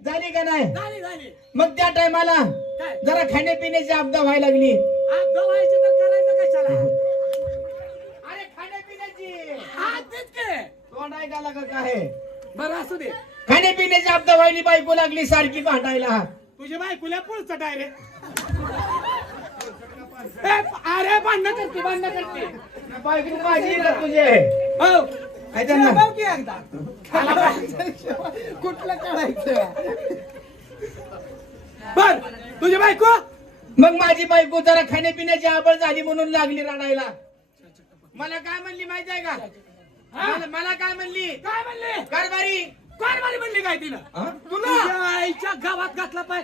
झाली का नाही? झाली झाली. मग त्या टायमाला काय जरा खाण्यापिण्याची आपदा व्हायला लागली. आप दवायची तर करायचं कशाला? अरे खाण्यापिण्याची हा तेच के. तोंड ऐकायला का काय? बरं असू दे. खाण्यापिण्याची आपदा व्हायली, बायको लागली सारखी भांडायला. तुझी बायकोला पुढचं डायरेक्ट. अरे भांडण करते. बायको माझी ना तुझे हो काय त्यांना कुठलं काढायचं? बर तुझी बायको. मग माझी बायको जरा खाण्यापिण्याची आबळ झाली म्हणून लागली रडायला. मला काय म्हणली माहिती आहे का? मला काय म्हणली? काय म्हणले? कारभारी कारभारी म्हणली काय तिला? हा? तुला आईच्या गावात घातला पाय.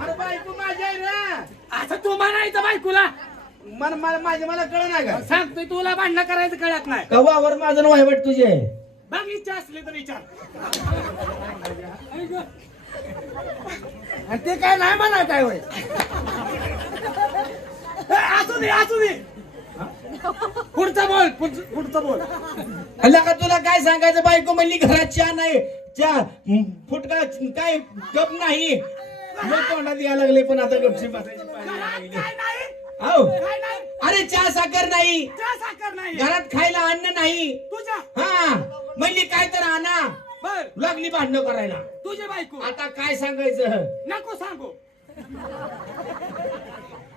अरे बायको माझी आहे ना. असं तू म्हणायचं बायकोला. मला कळ नाही का? सांगतोय तुला भांडणं करायचं कळत नाही. कवावर माझं नाव आहे वाट तुझे. बघ इच्छा असली तर विचार. आणि ते काय नाही म्हणा काय होय. असू दे. पुढचं बोल. अल्ला का तुला काय सांगायचं? बायको म्हणली घरात चहा नाही, चहा फुटका काय कप नाही. मग तोंडात यायला लागले, पण आता गपशी बसायची पाळी लागली. काय नाही? हो. काय नाही? अरे चहा साखर नाही, चहा साखर नाही. घरात खायला अन्न नाही. तुझ्या हा म्हणली काय तर आणा. बर लागली भांडणं करायला. तुझी बायको. आता काय सांगायचं? नको सांगू.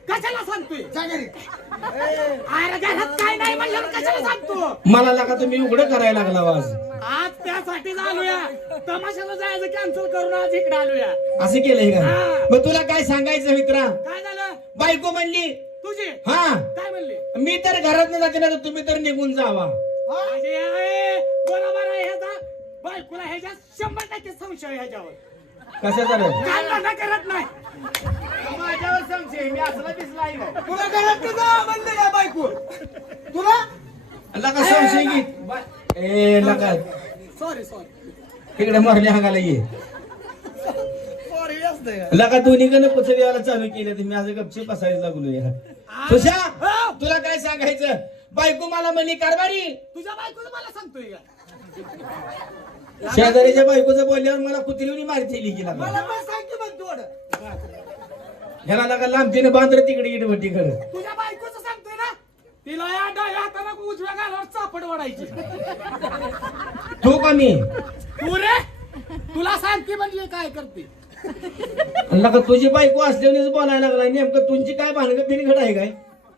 कशाला सांगतोय? जागरी. अरे घरात काय नाही म्हणल्यावर कशाला सांगतो? मला लागा तुम्ही उघडं करायला लागला आवाज. आज त्यासाठी आलोया. तमाशाला जायचं कॅन्सल करून आज इकडे आलोया. असं केलंय का? हा. मग तुला काय सांगायचं मित्रा? काय झालं? बायको म्हणली तुझी हा काय म्हणली? मी तर घरात न जाते ना, तर तुम्ही तर निघून जावा. अरे आहे, बरोबर आहे ह्याचा. बायकोला ह्याच्यात 100% संशय आहे ह्याच्यावर. कशाचा रे? काय भांडण करत नाही. माझ्यावर संशय, मी असला दिसला तुला घरात तुझा म्हणले का बायको? तुला लका संशय घे. ए लका सॉरी इकडे मारले हागाला ये. सॉरी असते का? लका दोन्ही कडे पुसरी यायला चालू केले, तुम्ही आज गपचे बसायला लागलो. तुझ्या तुला काय सांगायचं? बायको मला म्हणली कारभारी. तुझ्या बायकोचं मला सांगतोय का? शेजारीच्या बायकोचं बोलल्यावर मला कुत्रीवरी मारती गेला. मला पण सांग की मग थोडं. ह्याला लका लांबतीने बांधर तिकडे इटभट्टीकडे. तुझ्या बायकोचं सांगतोय ना. तिला या डाव्या हाताला उजव्या गालावर चापड वाढायची. तो का मी? तू रे तुला सांगते म्हणजे काय करते? लका तुझी बायको असल्यानेच बोलायला लागलाय. नेमकं तुमची काय भानगड फिनगड आहे काय?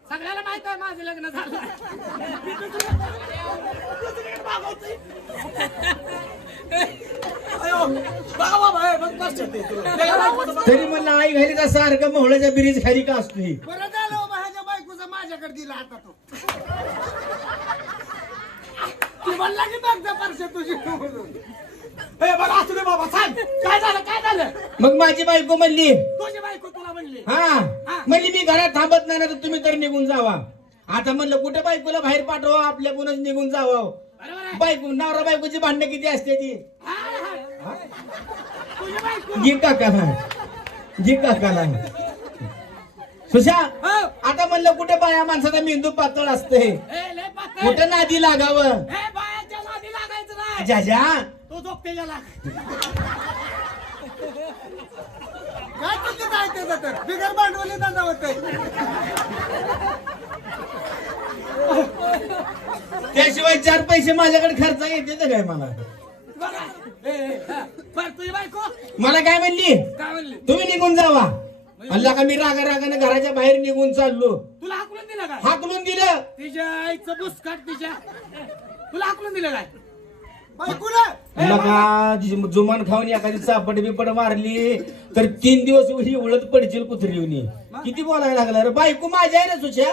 सगळ्याला माहित आहे माझं लग्न झालं. तरी म्हणलं आई घाली का सारखं मोहळ्याच्या ब्रिज खाली का असतोय? बरं झालं बाबा, ह्याच्या बायकोचा माझ्याकडे दिला आता तो. तू म्हणला की बघ परसे तुझी. बरं असू दे बाबा, सांग काय झालं? मग माझी बायको म्हणली तुझी बायको तुला म्हणली. हा म्हणली मी घरात थांबत नाही ना, तर तुम्ही तर निघून जावा. आता म्हणलं कुठे बायकोला बाहेर पाठवा, आपल्याकडूनच निघून जावं. बरोबर आहे. बायको नवरा बायकोची भांडणं किती असते ती? हा. तुझी बायको. जी काकाला सुशा. हो. आता म्हणलं कुठे बाया माणसाचा मेंदू पातळ असते, लय पातळ. कुठं नादी लागावं. हे बायाच्या नादी लागायचं नाही. जाजा तो झोपते ज्याला. काय चुकीचं आहे त्याचं तर? बिगर भांडवली धंदा होतोय. त्याशिवाय 4 पैसे माझ्याकडे खर्च येते तर काय मला? बघा. बरं तुझी बायको मला काय म्हणली? काय म्हणली? तुम्ही निघून जावा. अल्ला का मी रागाने घराच्या बाहेर निघून चाललो. तुला हाकलून दिलं काय? हाकलून दिलं. तिच्या आईचं बुसकाट तिच्या. तुला हाकलून दिलं काय? बायकोला अल्ला का जुमान खाऊन एखादी चापड बिपड मारली तर 3 दिवस उलट पडशील कुत्रीवनी. किती बोलायला लागला रे? बायको माझी आहे ना सुशा.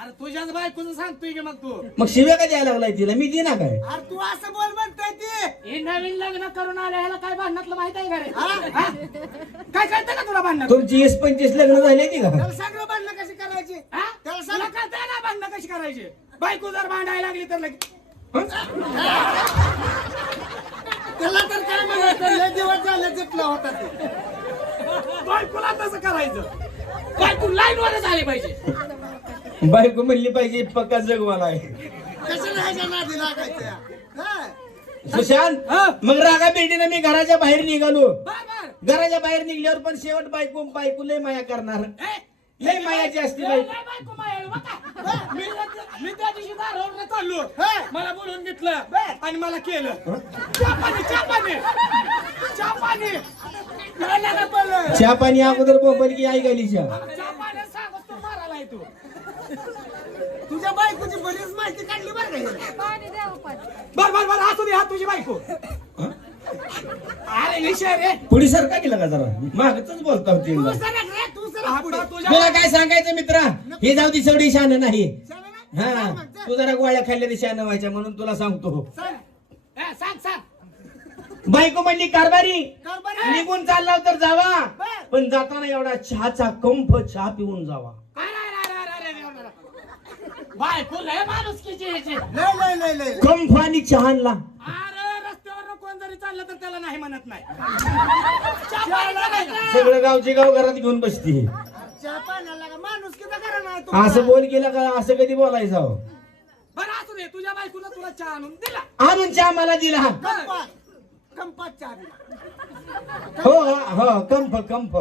अरे तुझ्याच बायकोचं सांगतोय की मग तू. मग शिव्या का द्यायला लागलाय तिला? मी दे ना काय? अरे तू असं बोल म्हणताय ते. हे नवीन लग्न करून आले ह्याला काय भांडणातलं माहित आहे का रे? हा? काय कळतं का तुला भांडणात? तुमची 20-25 लग्न झाले ती का? त्याला सगळं भांडणं कशी करायची? हा? त्याला तुला कळतंय ना भांडणं कशी करायची? बायको जर भांडायला लागली तर लगेच. त्याला तर काय म्हणायचं? लय दिवस झाले जिंकला होता ते. बायकोला तसं करायचं. बायको लाईन वरच आली पाहिजे. बायको म्हणली पाहिजे पक्का जगवाला आहे. कशाला ह्याच्या नादी लागायचं? हा. सुशांत हा? मग रागा पेटीने मी घराच्या बाहेर निघालो. बर बर. घराच्या बाहेर निघल्यावर पण शेवट बायको बायको लय माया करणार. लय मायाची असते बायको. मी त्या दिवशी दारावर चाललो, मला बोलून घेतलं आणि मला केलं चहा पाणी चहा पाणी अगोदर बोंबल की आई गालीच्या. सांगत तू मारायला आहे तू. तुझ्या बायकोची बरीच माहिती काढली बरं का. बर असू दे. हा तुझी बायको. अरे विषय रे. पुढे सरका गेला का जरा मागच बोलता होती. तू सरक रे, तू सरक पुढं. तुला काय सांगायचं मित्रा, हे जाऊ दे शेवटी शान नाही. शाने ना? हा सांग मग, चल. तू जरा गोळ्या खाल्ल्या ते शान व्हायच्या म्हणून तुला सांगतो. सांग बायको म्हणली कारभारी कारभारी. निघून चालला तर जावा, बर. पण जाताना एवढा चहाचा कंफ चहा पिऊन जावा. बायको लय माणुसकीची याची. लय. कंफ आणि चहानला अरे रस्त्यावर कोण जरी चाललं तर त्याला नाही म्हणत नाही. सगळं गावचे गाव घरात घेऊन बसती. चहा पाण्याला का माणूस किती करा नाही तू. असं बोल गेला का असं कधी बोलायचं. बरं असू दे. तुझ्या बायकोनं तुला चहा आणून दिला. आणून चहा मला दिला. कंपात चहा दिला. हो कंफ.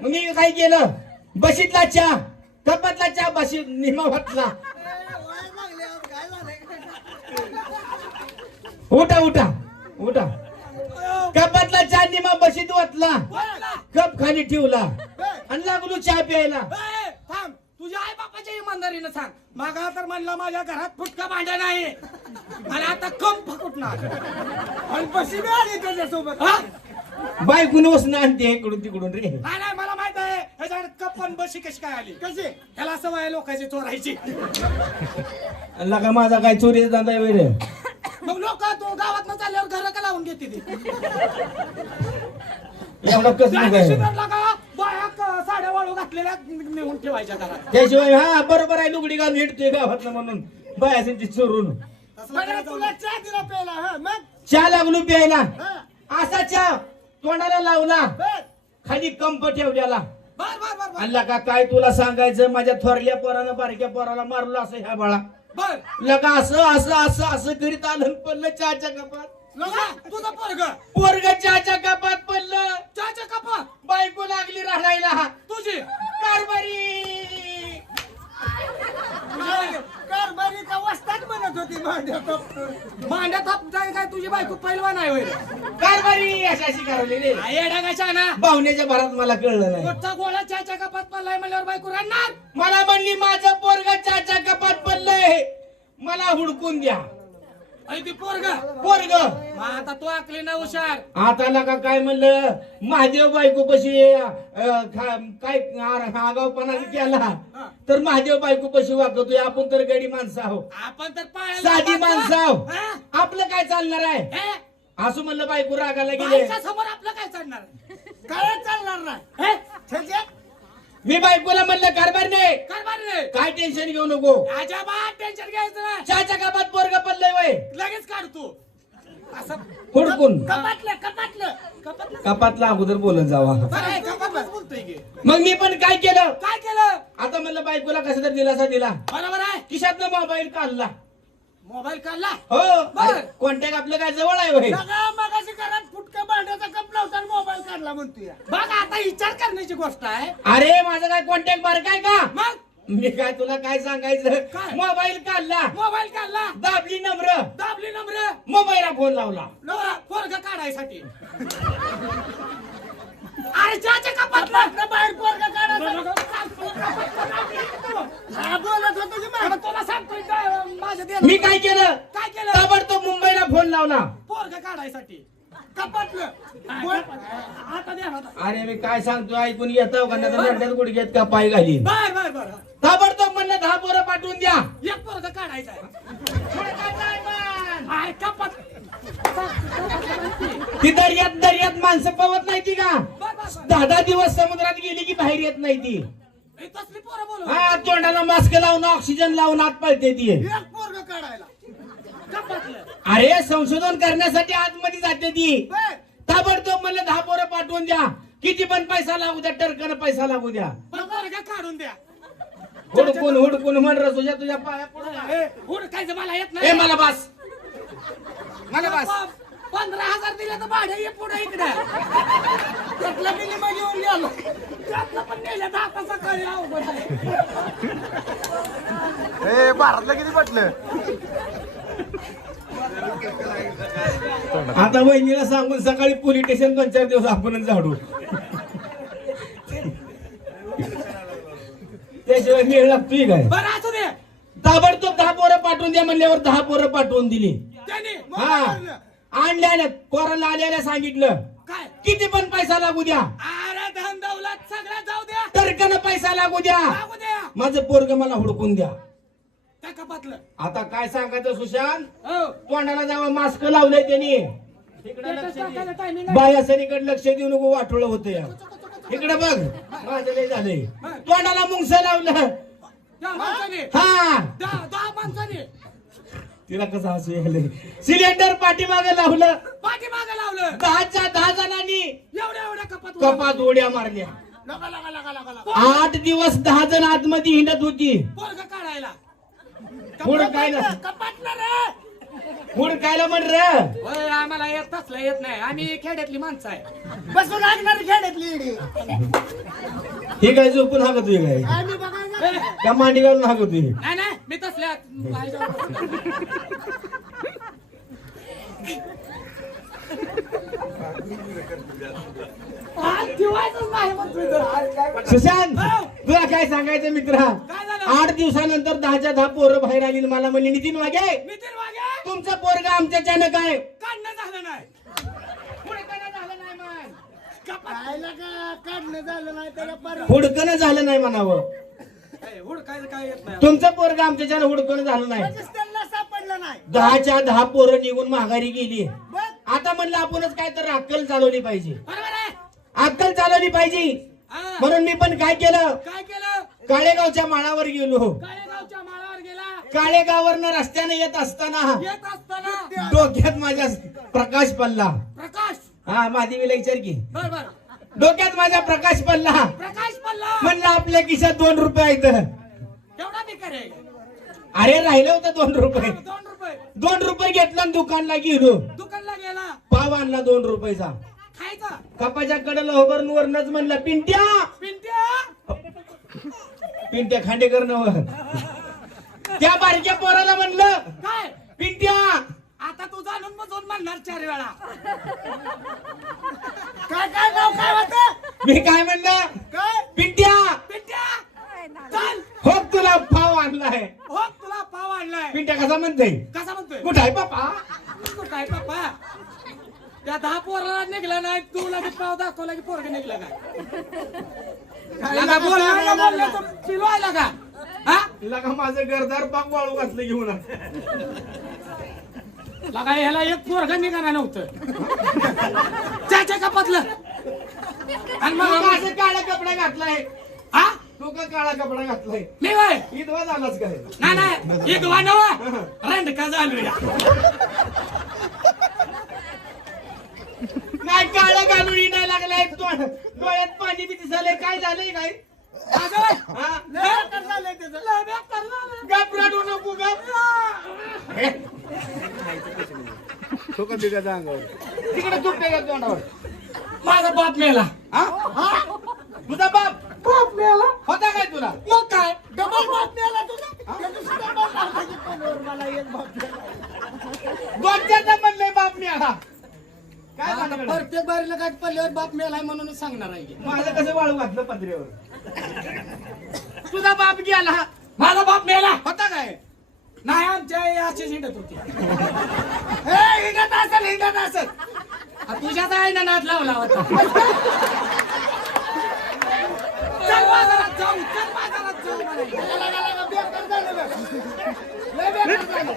मग मी काय केलं, बशीतला चहा कपातला चहा बशी निमा वाटला. उठा कपातला चहा निमा बशीत वाटला, कप खाली ठेवला आणि लागलो चहा प्यायला. थांब. तुझ्या आई बापाच्या इमानदारीनं सांग. मागा तर म्हणलं माझ्या घरात फुटका भांड्या नाही आणि आता कंप फुटणार. आणि बशी बी आली त्याच्यासोबत. बायकून वसन आणते इकडून तिकडून रे. नाही मला माहित आहे ह्याच्याकडे कप आणि बशी कशी काय आली. कशी ह्याला सवय लोकांची चोरायची. का माझा काय चोरीचा धंदा आहे रे. मग लोक तो गावात न चालल्यावर घर का लावून घेते ती. एवढा कसं काय साड्या वाळू घातलेल्या नेऊन ठेवायच्या घरात. त्याशिवाय हा बरोबर आहे, लुगडी घालून हिटतोय गावात म्हणून बायाची चोरून. बरं, तुला चहा दिला प्यायला. हा मग चहा लागलो प्यायला. हा असा चहा तोंडाला लावला, बर. खाली कंप ठेवल्याला. बर अल्ला का काय तुला सांगायचं, माझ्या थोरल्या पोरानं बारक्या पोराला मारलं असं ह्या बाळा. बर लगा असं करीत आलं पडलं चहाच्या कपात. तुझं पोरग चहाच्या कपात पडलं. चहाच्या कपा बायको लागली राहायला. तुझी कारभारी कारभारी का वस्ताद म्हणत होती माझ्या भांड्या थाप जाय काय तुझी बायको पहिलवान आहे होय. कारभारी अशी कारवली रे. येडा कशा ना पाहुण्याच्या भरात मला कळलं नाही. मोठा गोळा चहाच्या कपात पडलाय म्हणल्यावर बायको राहणार. मला म्हणली माझं पोरग चहाच्या कपात पडलंय, मला हुडकून द्या. आणि ती पोरग आता तू आकली ना हुशार. आता लगा काय म्हणलं, महादेव बायको पशी काय आगावपणा केला तर महादेव बायको पशी वागतोय. आपण तर गडी माणसं आहो, आपण तर पाळायला साधी माणसं आहो. हा? आपलं काय चालणार आहे. हे? असं म्हणलं बायको रागाला गेले. बाईच्या समोर आपलं काय चालणार. काय चालणार नाही. हे? छे, मी बायकोला म्हणलं कारभार नाही, कारभार रे. काय टेन्शन घेऊ नको. अजिबात टेन्शन घ्यायचं नाही. चहाच्या कपात पोरग पडलंय वय, लगेच काढ तू. असं हुडकून. कपातलं कपातला अगोदर बोलत जावा. बरं आहे, कपातच बोलतोय की. मग मी पण काय केलं, काय केलं. आता म्हणलं बायकोला कसं तर दिलासा दिला. बरोबर आहे. खिशातनं मोबाईल काढला. मोबाईल काढला. हो बर. कॉन्टॅक्ट आपलं काय जवळ आहे वय. मगाशी घरात फुटका भांड्याचा कप नव्हता आणि मोबाईल काढला म्हणतोय. बघ आता विचार करण्याची गोष्ट आहे. अरे माझं काय कॉन्टॅक्ट बार काय का. मग मी काय तुला काय सांगायचं, काय? मोबाईल काढला, मोबाईल काढला, दाबली नम्र, दाबली नम्र, मोबाईलला फोन लावला. पोरग काढायसाठी. अरे चहाच्या कपातला बाहेर पोरगा काढायचा. हा, बोलत होतो की मग. तुला सांगतोय काय, माझ्या मी देणार. काय केलं, काय केलं. ताबडतोब मुंबईला फोन लावला. पोरग काढायसाठी. कपातलं आता द्या आता. अरे मी काय सांगतो ऐकून येतो का, नाही तर गुडघ्यात का पाय घाली. बर ताबडतोब म्हणलं 10 पोरं पाठवून द्या. एक पोरग काढायचा आहे. कपात ती दर्यात माणसं पवत नाही ती का. 10 दिवस समुद्रात गेली की बाहेर येत नाही ती. तसली पोरं बोलू. हा तोंडाला मास्क लावून ऑक्सिजन लावून आत पळते ती. एक पोरगा काढायला. कपातलं. अरे संशोधन करण्यासाठी आतमध्ये जाते ती. बर. ताबडतोब म्हणलं 10 पोरं पाठवून द्या. किती पण पैसा लागू द्या, टरकन पैसा लागू द्या. पण पोरग काढून द्या. हुडकून म्हणलं तुझ्या पाया पडून. हुडकायचं मला येत ए नाही. मला बस, मला बस. 15,000 दिले तर भाडे ये पुढे इकडे त्यातला निलिमा घेऊन गेलो. त्यातलं पण नेलं तर आता सकाळी अवघड आहे. ए भारतला किती पटलं? आता वहिनीला सांगून सकाळी पोलीस स्टेशन 2-4 दिवस आपणच झाडू. त्याशिवाय मेळ लागतोय काय? बरं असू दे ताबडतोब 10 पोरं पाठवून द्या म्हणल्यावर 10 पोरं पाठवून दिली. त्याने हा आणल्या पोरांना आल्याला सांगितलं काय किती पण पैसा लागू द्या, अरे धन दौलत सगळं जाऊ द्या टरकन पैसा लागू द्या, लागू द्या माझं पोरग मला हुडकून द्या. त्या कपातलं आता काय सांगायचं सुशांत, हो तोंडाला जावं मास्क लावलंय त्यांनी. इकडे लक्ष टाकायला दे. timing आहे. बायासनीकडे लक्ष देऊ नको, वाटोळं होतं या. इकडे बघ माझं लय झालंय. तोंडाला मुंगस लावलं. त्या माणसाने हा 10 माणसाने तिला कसं हसू यायलंय. सिलेंडर पाठीमागे लावलं. पाठीमागे लावलं 10 जणांनी एवढ्या कपात कपात उड्या मारल्या. लगा लगा लगा लगा लगा. 8 दिवस 10 जण आतमध्ये हिंडत होती. पोरग काढायला हुडकायला कपाटलं रे. हुडकायला म्हण रे. होय आम्हाला येत तसलं येत नाही आम्ही खेड्यातली माणसं आहे बसून लागणार खेड्यातली इडी. हे काय झोपून हाकतोय काय? आम्ही बघायला का मांडी घालून हाकतोय? नाही नाही मी तसल्या ठेवायचंच नाही म्हणतोय तर. सुशांत तुला काय सांगायचं मित्रा? काय झालं? 8 दिवसानंतर 10च्या 10 पोरं बाहेर आली आणि मला म्हणली नितीन वागे नितीन वागे तुमचं पोरग आमच्याच्यानं काय काढणं झालं नाही हुडकणं झालं नाही मग कपात खायला का काढणं झालं नाही त्याला परत हुडकणं झालं नाही म्हणावं. हुडकायचं काय येत नाही तुमचं पोरग आमच्याच्यानं हुडकणं झालं नाही. म्हणजेच त्यांना सापडलं नाही. 10च्या 10 पोरं निघून माघारी गेली. बघ आता म्हणलं आपणच काय तर अक्कल चालवली पाहिजे, बरोबर आहे अक्कल चालवली पाहिजे. हा. म्हणून मी पण काय केलं, काय केलं काळेगावच्या माळावर गेलो. काळेगावच्या माळावर गेला काळेगाववरनं रस्त्याने येत असताना येत असताना डोक्यात माझ्या प्रकाश पडला. प्रकाश हा महादेवीला विचार की. बर बर डोक्यात माझ्या प्रकाश पडला. प्रकाश पल्ला म्हणलं आपल्या खिशात 2 रुपये आहेत. एवढा बेकार आहे अरे राहिलं होतं 2 रुपये. 2 रुपये 2 रुपये घेतला आणि दुकानला गेलो. दुकानला गेला पाव आणला 2 रुपयाचा. खायचा कपाच्या कडेला उभारून वरनच म्हणलं पिंट्या पिंट्या पिंट्या खांडेकर नव. त्या बारक्या पोराला म्हणलं काय पिंट्या. आता तू जाणून मजून म्हणणार 4 वेळा काय काय नाव काय होतं? मी काय म्हणलं काय पिंट्या पिंट्या चल हो तुला पाव आणलाय. हो तुला पाव आणलाय पिंट्या कसा म्हणतोय कसा म्हणतोय कुठं आहे पापा? तू काय पप्पा त्या 10 पोराला निघला नाही तू लगेच पाव दाखवला की पोरग निघला काय लगा बोलायला बोललं तर पिलवायला का हा लगा माझं घरदार पाक वाळू घातलं घेऊन आ. लगा ह्याला एक पोरग निघाला नव्हतं त्याच्या कपातलं आणि तू मग का असं काळा कपडा घातलाय? हा तू का काळा कपडा घातलाय? मी वय ईदवा झालाच काय? नाही एक वानवा रंडका झालो या नाही काळा घालून हिंडायला लागलाय. डोळ्यात पाणी बी दिसायलंय. काय झालंय काय? अगं बाई, हा? लय बेकार झालंय त्याचं. लय बेकार झालंय. गप रडू नको गप. तिकडे तुटते का तोंडावर? माझा बाप मेला हा? तुझा बाप मेला होता काय तुला? मग काय डबल बाप मिळाला तुझा. त्याचं सुद्धा बाप नव्हता. फोनवर मला एक बाप मिळाला. 2-4दा म्हणलंय बाप मिळाला. काय आता झालं? प्रत्येक बारीला काय पडल्यावर बाप मेलाय म्हणून सांगणार आहे माझं कसं वाळू घातलं पत्र्यावर? तुझा बाप गेला माझा बाप मेला होता काय? नाही आमच्या आई अशीच हिंडत होती हे हिंडत असेल हिंडत असेल. तुझ्याच आईनं नाद लावला होता चल बाजारात जाऊ चल बाजारात जाऊ म्हणायचं. लगा लगा लगा बेकार झालं बघ. लय बेकार झालं.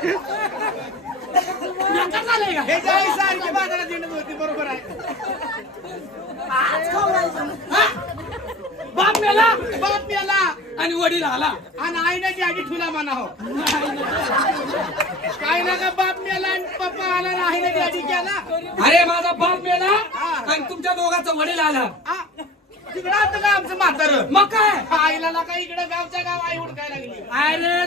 बेकार झालंय का हे जे आई सारखी बाजारात हिंडत होती बरोबर आहे. आज खावरायचं. हा? बाप मेला बाप मेला आणि वडील आला आणि आईने गाडी ठुला म्हणाव. काय ना का बाप मेला आणि पप्पा आला आणि आईने गाडी केला. अरे माझा बाप मेला आणि तुमच्या दोघांचा वडील आला आ, तिकडं आता का आमचं म्हातारं मग काय आईला ना काय इकडं गावच्या गाव आई उडकायला लागली अरे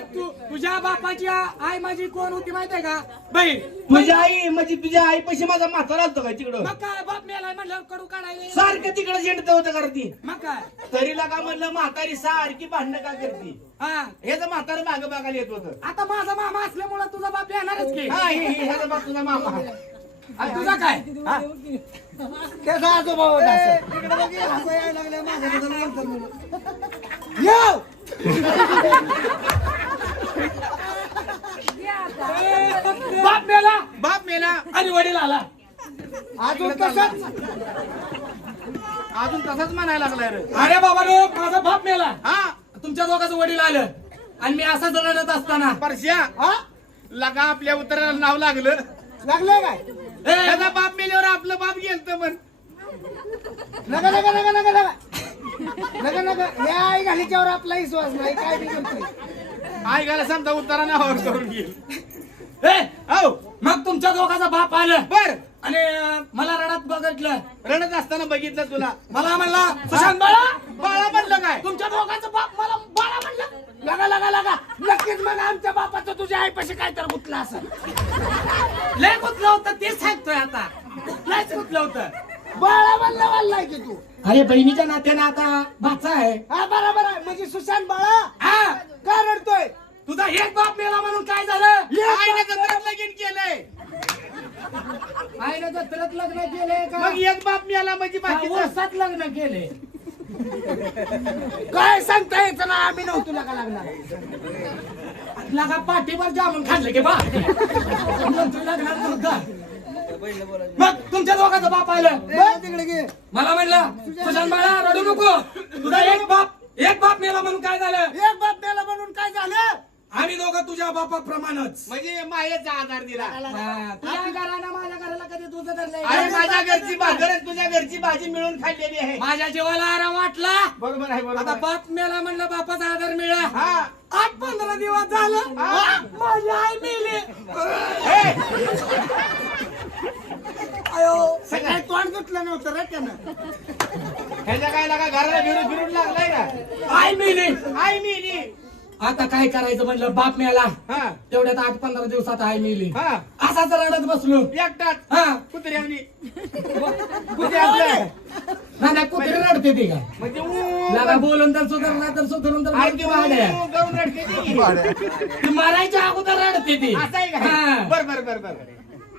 तुझ्या बापाची आई माझी कोण होती माहितीये का बहीण तुझी आई म्हणजे तुझ्या आई पैसे माझा म्हातारा आलतो काय तिकडं मग काय बाप मेला म्हणल्यावर कडू काढायला सारखं तिकडं झेंडत होतं करती मग काय तरीला का म्हणलं म्हातारी सारखी भांडणं का करती हा हे तर म्हातारं मागं बघायला येत होतं आता माझा मामा असल्यामुळे तुझा बाप येणारच की हा हे ह्याचा बाप तुझा मामा आणि तुझा काय हा? त्याचा आजोबा होता असं. इकडे बघ, हे हसायला यायला लागले माझ्याबद्दल बोलतात म्हणून. यो! बाप मेला बाप मेला आणि वडील आला अजून तसंच अजून तसाच म्हणायला लागलाय रे अरे बाबा नो माझा बाप मेला हा तुमच्या दोघांचं वडील आलं आणि मी असा रडत असताना परश्या हा लगा आपल्या उत्तराला नाव लागलं लागलंय काय त्याचा बाप मेल्यावर आपलं बाप गेलत पण नका नका नका नका नका नका नका हे आई घालीच्यावर आपला विश्वास नाही काय बी म्हणतोय आई गाला समजा उत्तरा नावावर करून गेल ए हो मग तुमच्या दोघांचा बाप आलं बर आणि मला रडत बघितलं रडत असताना बघितलं तुला मला म्हणला सुशांत बाळा बाळा म्हणलं काय तुमच्या दोघांचं बाप मला बाळा म्हणलं लगा लगा लगा नक्कीच मग आमच्या बापाचं तुझ्या आईपाशी काय तर गुतलं असं लय गुतलं होतं तेच सांगतोय आता लयच गुतलं होतं बाळा म्हणला वाल्लाय की तू अरे बहिणीच्या नात्यानं आता भाचा आहे हा बरोबर आहे म्हणजे सुशांत बाळा हा का रडतोय तुझा एक बाप मेला म्हणून काय झालं आईने जत्रात लगीन केलंय आईनं जत्रेत लग्न केले का मग एक बाप मिळाला म्हणजे बाकीचं वर्षात लग्न केले काय सांगता येतं ना आम्ही नव्हतो लगा लागणार लगा पाठीवर जामून खाल्लं की बा नंतर लग्नात मुलगा. मग तुमच्या दोघांचं बाप आलं बरं तिकडे घे मला म्हणलं सुशांत बाळा रडू नको तुझा एक बाप मेला म्हणून काय झालं एक बाप द्यायला म्हणून काय झालं आम्ही दोघं तुझ्या बापाप्रमाणेच म्हणजे मायेचा आधार दिला हा, तुझ्या घरानं माझ्या घराला कधी तुझं धरलंय अरे माझ्या घरची भाकर तुझ्या घरची भाजी मिळून खाल्लेली आहे माझ्या जीवाला आराम वाटला बरोबर आहे आता बरोबर आहे. बाप मेला म्हणलं बापाचा आधार मिळाला हा 8-15 दिवस झालं माझी आई मेली हे, सगळ्यात तोंड गुतलं नव्हतं रे त्यानं ह्याच्या काय लागा घराला फिरून फिरून लागलाय का आई मेली आई मिली आता काय करायचं म्हणलं बाप मेला हा तेवढ्यात 8-15 दिवसात आई मेली हा असाच रडत बसलो एकटाच हा कुत्र्यावनी कुत्रे आपलं नाही कुत्री रडते ती का म्हणजे लागा बोलून तर सुधार नाही तर सुधारून तर आरती वाढे. गवून रडते ती. ती मारायच्या अगोदर रडते ती असं आहे का हा. बर बर बर बर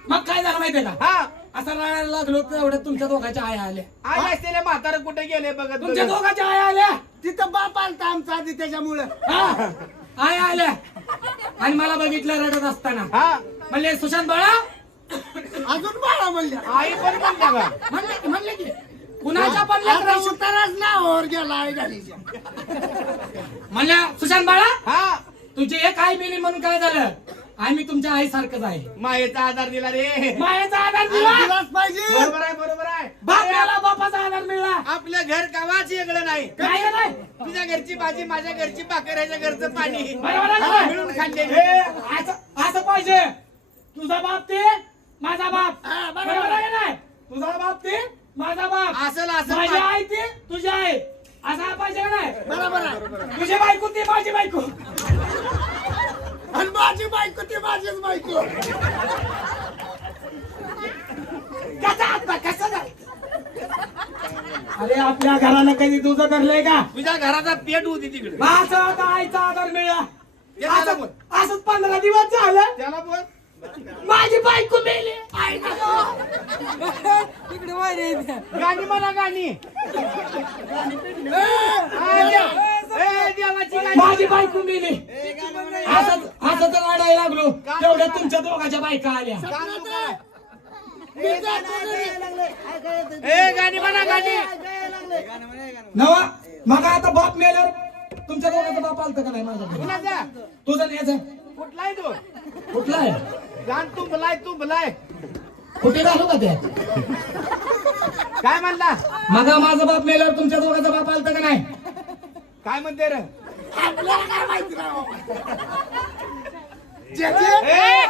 मग काय झालं माहितीये का हा असं रडायला लागलो तेवढ्यात तुमच्या दोघांच्या आया आल्या आई असलेले म्हातारा कुठे गेले बघत तुमच्या बघत. दोघांच्या आया आल्या तिथं बाप आलता आमचा आधी त्याच्यामुळं हा आया आल्या आणि मला बघितलं रडत असताना हा म्हणले सुशांत बाळा अजून बाळा म्हणल्या आई पण म्हणल्या का म्हणले की कुणाच्या पण लेकरावर उताराच ना होर गेला आई घालीच्या म्हणल्या सुशांत बाळा हा तुझी एक आई मेली म्हणून काय झालं आम्ही तुमच्या आई सारखंच आहे मायेचा आधार दिला रे मायाचा आधार दिला दिलाच पाहिजे बरोबर आहे बाप मेला बापाचा आधार मिळला आपलं घर कावाच वेगळं नाही काय नाही तुझ्या घरची भाजी माझ्या घरची भाकर ह्याच्या घरचं पाणी बरोबर आहे का? मिळून खाल्लेली हे, असं पाहिजे तुझा बाप ते माझा बाप बरोबर आहे का नाही तुझा बाप ते माझा बाप असं माझी आई ते तुझी आई असा पाहिजे का नाही बरोबर आहे तुझी बायको ती माझी बायको आणि माझी बायको ती माझीच बायको कसा आत्मा कसा झाला? अरे आपल्या घराला कधी तुझं धरलंय का तुझ्या घराचा पेट होती तिकडे माझा आता आईचा आधार मिळाला त्याला बोल. असंच 15 दिवस झालं त्याला बोल माझी बायको मेली आई गाणी म्हणा गाणी देवाची गाणी माझी बायको मेली असं तर रडायला लागलो तेवढ्या तुमच्या दोघांच्या बायका आल्या ए गाणी म्हणा गाणी नवा मग आता बाप मेल्यावर तुमच्या दोघांचा बाप आलता का नाही माझ्या कुणाचा तुझं न्यायचं कुठला आहे तू कुठला आहे गाण तू भलाय कुठे घालू का ते काय म्हणला मग माझा बाप मेल्यावर तुमच्या दोघांचा बाप आलता का नाही काय म्हणते रे आपल्याला काय माहिती नाही बाबा. ए,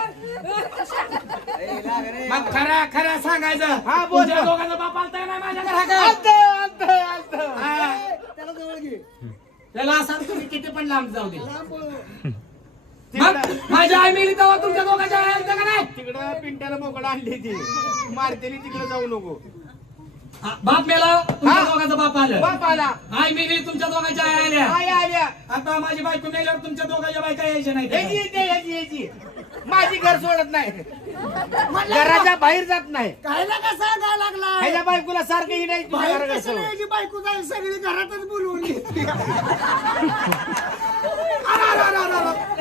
मग खरं सांगायचं हा, बोल. तुमच्या दोघांचा बाप आलता का नाही माझ्या घराकडे आलतं. हा, त्याला असं तुम्ही किती पण लांब जाऊ दे. मग माझी आई मेली तेव्हा तुमच्या दोघांच्या आई आल्या का नाही? तिकडं पिंट्याला बोकड आणली ती मारतेली तिकडे जाऊ नको. बाप मेला तुमच्या दोघांचा बाप आलं. बाप आला आई मेली तुमच्या दोघांच्या आई आल्या. आई आल्या आता माझी बायको मेल्यावर तुमच्या दोघांच्या बायका यायच्या नाही. याची माझी घर सोडत नाही घराच्या बाहेर जात नाही. काय लागा सांगायला लागलाय ह्याच्या बायकोला सारखं ही नाही तुझ्या बाहेर घराकडे कशाला सोड. याची बायको जाईल सगळी घरातच बोलवून घेतली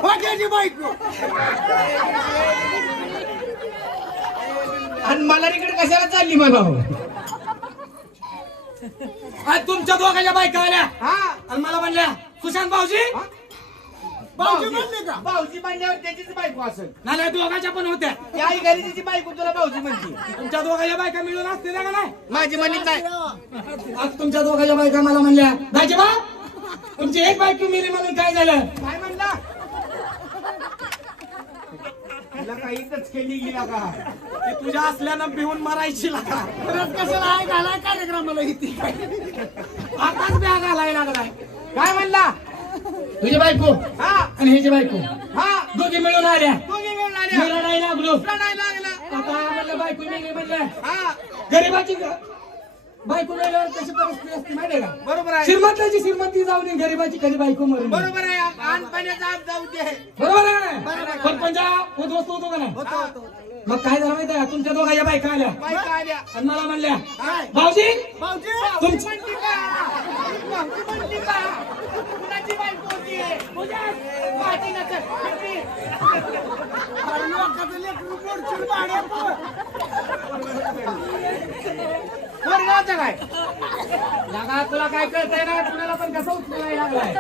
हो त्याची बायको आणि मला इकडे कशाला चालली मला आज तुमच्या दोघांच्या बायका आल्या हा आणि मला म्हणल्या सुशांत भाऊजी. भाऊजी म्हणले का भाऊजी म्हणल्यावर त्याचीच बायको असेल. नाही दोघांच्या पण होत्या. त्या आई घरी तिची बायको तुला भाऊजी म्हणते. तुमच्या दोघांच्या बायका मिळून असते का नाही? माझी म्हणली नाही. आज तुमच्या दोघांच्या बायका मला म्हणल्या दाजीबा तुमची एक बायको मिली म्हणून काय झालं? काय म्हणला तिला काही खेळली गेला का ती तुझ्या असल्यानं भिवून मरायची लागा. परत कशाला आहे घालाय कार्यक्रमाला इथे आताच ब्या घालायला लागलाय. काय म्हणला तुझी बायको हा आणि ह्याची बायको हा दोघी मिळून आल्या. दोघी मिळून मी आल्या रडायला लागलो. रडायला लागला. आता म्हणलं बायको मेली म्हणलं हा गरीबाची बायको मेल्यावर कशी परिस्थिती असते माहिती आहे का? बरोबर आहे श्रीमंताची श्रीमंती जाऊ नये गरीबाची कधी बायको मरून नये. बरोबर आहे आण पाण्याचा आत जाऊ दे. बरोबर आहे का नाही? पण पंजाब उद्ध्वस्त होतो का नाही? मग काय झालं माहिती आहे का? तुमच्या दोघांच्या बायका आल्या बायका आल्या आणि मला म्हणल्या काय? भाऊजी भाऊजी तुमची म्हणली का भाऊजी म्हणली का कुणाची बायको होती माझी नसेल. म्हणली. लोकांचं लेकरू मोडचून भाड्यात पोरगावचं काय लागा तुला काय कळतंय ना तुला पण कसं उचलायला लागलाय.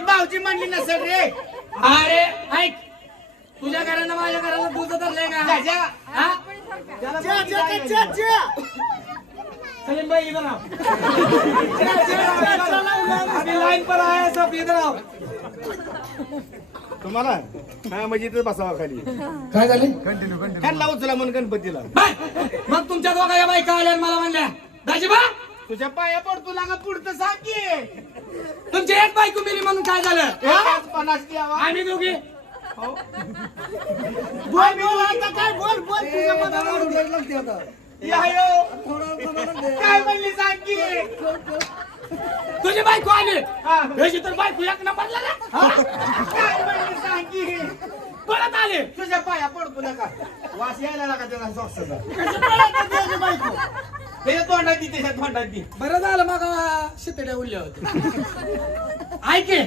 भाऊजी म्हणली नसेल रे. अरे ऐक तुझ्या घरानं माझ्या घराला दूध धरलंय का? त्याच्या हा? सलीम भाई इधर आओ. अभी लाइन पर आया सब इधर आओ. तुम्हाला हा म्हणजे इथं बसावा खाली काय झाले? त्यांना उचला म्हणून गणपतीला. मग तुमच्या दोघांच्या बायका आल्या आणि मला म्हणल्या दाजीबा तुझ्या पाया पडतो लागा पुढचं सांग की. तुमची एक बायको मिली म्हणून काय झालं? एकाच पणास द्यावा. आम्ही दोघी बोल बोल आता काय बोल बोल तुझ्या मनाला या यो. काय म्हणली सांग की. तुझी बायको आली हा. ह्याची तर बायको एक नंबरला ना. काय म्हणली सांग की. परत आले तुझ्या पाया पडतो नका वास यायला लागा त्याला सॉक्सचा. कशी पळाली त्याची बायको त्याच्या तोंडात ती त्याच्या तोंडात ती. बरं झालं मग शितड्या उरल्या होत्या. ऐके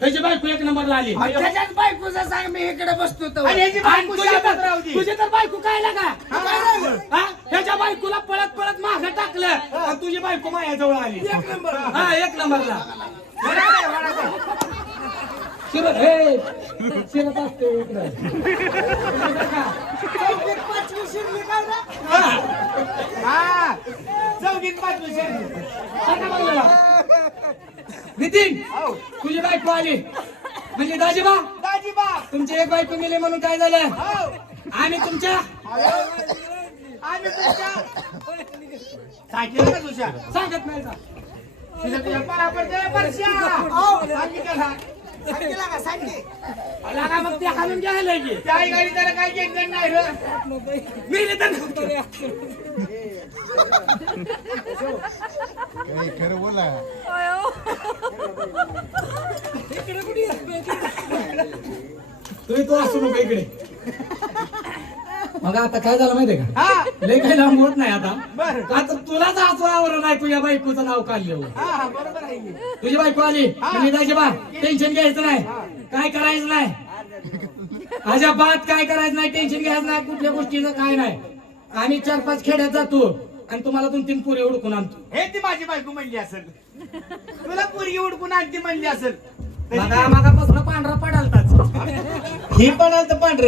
ह्याची बायको एक नंबरला आली त्याच्याच बायकोचा सांग मी इकडे बसतो तर आणि ह्याची आणि बायको शांतच राहू दे. तुझी तर बायको काय लागा काय झालं? हा? ह्याच्या बायकोला पळत पळत मागं टाकलं आणि तुझी बायको माझ्याजवळ आली एक नंबर हा एक नंबरला वडापाव, वडापाव. शिरत हे शिरत असते इकडं. चौकीत पाचवी शिरली काय रे? हा चौकीत पाचवी शेरली. सांगा मला. नितीन हो. तुझी बायको आली म्हणजे दाजीबा दाजीबा तुमची एक बायको मिली म्हणून काय झालं हो. आणि तुमच्या आम्ही तुझ्या सांगितलं का तुझ्या सांगत नाही का? तुझ्या पाया पडते परश्या. सांगितलं का? सांगितलं का सांगे लागा मग ते हाणून घ्यायला की त्या आई गाडी त्याला काही घेतलं नाही रे. मिली तर खरं बोला तुम्ही तो असू नको इकडे. मग आता काय झालं माहितीये का हा लय काही लांब होत नाही आता बरं. आता तुलाच आचवावर नाही तुझ्या बायकोचं नाव काढलं हा बरोबर आहे की. तुझी बायको आली म्हणजे दाजीबा टेन्शन घ्यायचं नाही काय करायचं नाही अजिबात काय करायचं नाही टेन्शन घ्यायचं नाही कुठल्या गोष्टीचं काय नाही. आम्ही 4-5 खेड्यात जातो आणि तुम्हाला 2-3 पुरी उडकून आणतो. हे ती माझी बायको म्हणली असेल तुला पोरगी उडकून आणती म्हणली असेल. मागापासून पांढरा पडालताच ही पण आलं पांढर